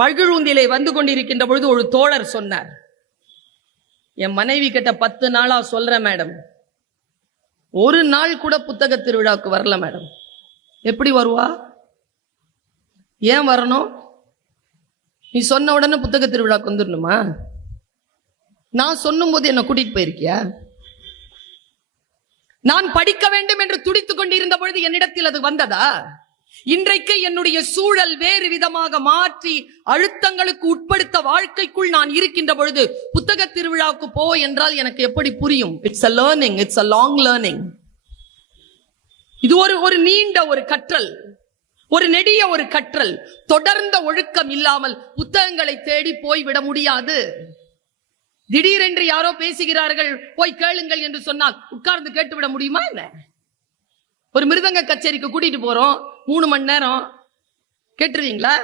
மகிழுந்திலே வந்து கொண்டிருக்கின்ற பொழுது ஒரு தோழர் சொன்னார், என் மனைவி கிட்ட 10 நாளா சொல்றேன் மேடம், ஒரு நாள் கூட புத்தக திருவிழாவுக்கு வரல மேடம். எப்படி வருவா? ஏன் வரணும்? நீ சொன்ன உடனே புத்தக திருவிழாவுக்கு வந்துடணுமா? நான் சொல்லும் போது என்ன கூட்டிட்டு போயிருக்கியா? நான் படிக்க வேண்டும் என்று துடித்துக் கொண்டிருந்த பொழுது என்னிடத்தில் அது வந்ததா? இன்றைக்கு என்னுடைய சூழல் வேறு விதமாக மாற்றி அழுத்தங்களுக்கு உட்படுத்த வாழ்க்கைக்குள் நான் இருக்கின்ற பொழுது புத்தக திருவிழாவுக்கு போ என்றால் எனக்கு எப்படி புரியும்? It's a learning, it's a long learning. இது ஒரு நீண்ட ஒரு கற்றல், ஒரு நெடிய ஒரு கற்றல். தொடர்ந்த ஒழுக்கம் இல்லாமல் புத்தகங்களை தேடி போய்விட முடியாது. திடீரென்று யாரோ பேசுகிறார்கள், போய் கேளுங்கள் என்று சொன்னால் உட்கார்ந்து கேட்டுவிட முடியுமா என்ன? ஒரு மிருதங்க கச்சேரிக்கு கூட்டிட்டு போறோம், 3 மணி நேரம் கேட்டுருவீங்களா?